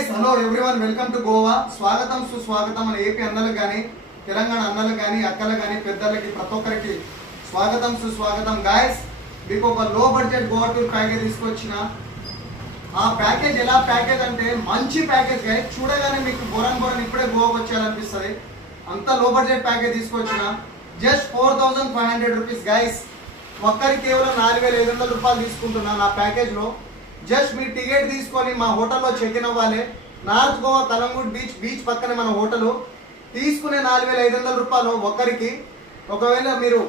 Guys hello everyone welcome to Goa. స్వాగతం సుస్వాగతం. మన ఏపీ అన్నలకు కానీ తెలంగాణ అన్నలకు కానీ అక్కలకు కానీ పెద్దలకి ప్రతి ఒక్కరికి స్వాగతం సుస్వాగతం. గైస్ మీకు ఒక లో బడ్జెట్ గోవా టూర్ ప్యాకేజ్ తీసుకొచ్చిన. ఆ ప్యాకేజ్ ఎలా ప్యాకేజ్ అంటే మంచి ప్యాకేజ్ గైస్. చూడగానే మీకు బోరన్ ఇప్పుడే గోవాకి వచ్చారనిపిస్తుంది. అంత లో బడ్జెట్ ప్యాకేజ్ తీసుకొచ్చిన. Just 4500 rupees guys. ఒక్కరికి కేవలం 4500 రూపాయలు తీసుకుంటున్నా నా ప్యాకేజ్లో. జస్ట్ మీ టికెట్ తీసుకొని మా హోటల్లో చెక్ ఇన్ అవ్వాలి. నార్త్ గోవా కలంగుట్ బీచ్ పక్కనే మన హోటల్. తీసుకునే 4500 రూపాయలు ఒక్కరికి. ఒకవేళ మీరు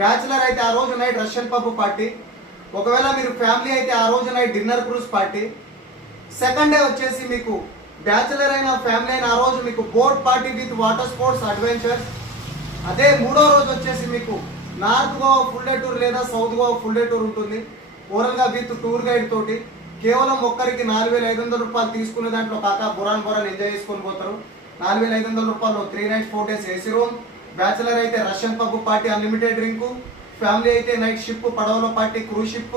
బ్యాచిలర్ అయితే ఆ రోజు నైట్ రష్యన్ పబ్ పార్టీ, ఒకవేళ మీరు ఫ్యామిలీ అయితే ఆ రోజు night dinner cruise party. Second day వచ్చేసి మీకు బ్యాచిలర్ అయినా ఫ్యామిలీ అయినా ఆ రోజు మీకు boat party with water sports adventures. అదే మూడో రోజు వచ్చేసి మీకు north Goa full day tour లేదా south Goa full day tour ఉంటుంది ఓవరాల్గా విత్ టూర్ గైడ్ తోటి. కేవలం ఒక్కరికి 4500 రూపాయలు తీసుకునే దాంట్లో కాక బురాన్ ఎంజాయ్ చేసుకొని పోతారు. 4500 రూపాయలు 3 nights 4 days AC room. Bachelor అయితే Russian pub party unlimited drink. Family అయితే నైట్ షిప్ పడవలో party cruise ship.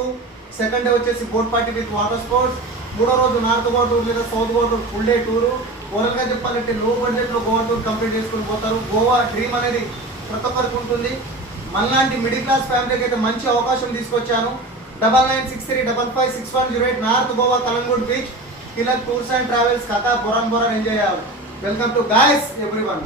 Second day వచ్చేసి boat party with water sports. మూడో రోజు నార్త్ గోవా టూర్ లేదా south Goa tour full day tour. ఓవరాల్గా చెప్పాలంటే లో బడ్జెట్లో గోవా టూర్ కంప్లీట్ చేసుకుని పోతారు. గోవా డ్రీమ్ అనేది ప్రతి ఒక్కరికి ఉంటుంది. మనలాంటి మిడిల్ క్లాస్ ఫ్యామిలీకి అయితే మంచి అవకాశం తీసుకొచ్చాను. 9963556108 north Goa Calangute beach. Tilak tours and travels కాకా బొరాన్ ఎంజాయ్ అవ్వాలి. Welcome to guys everyone.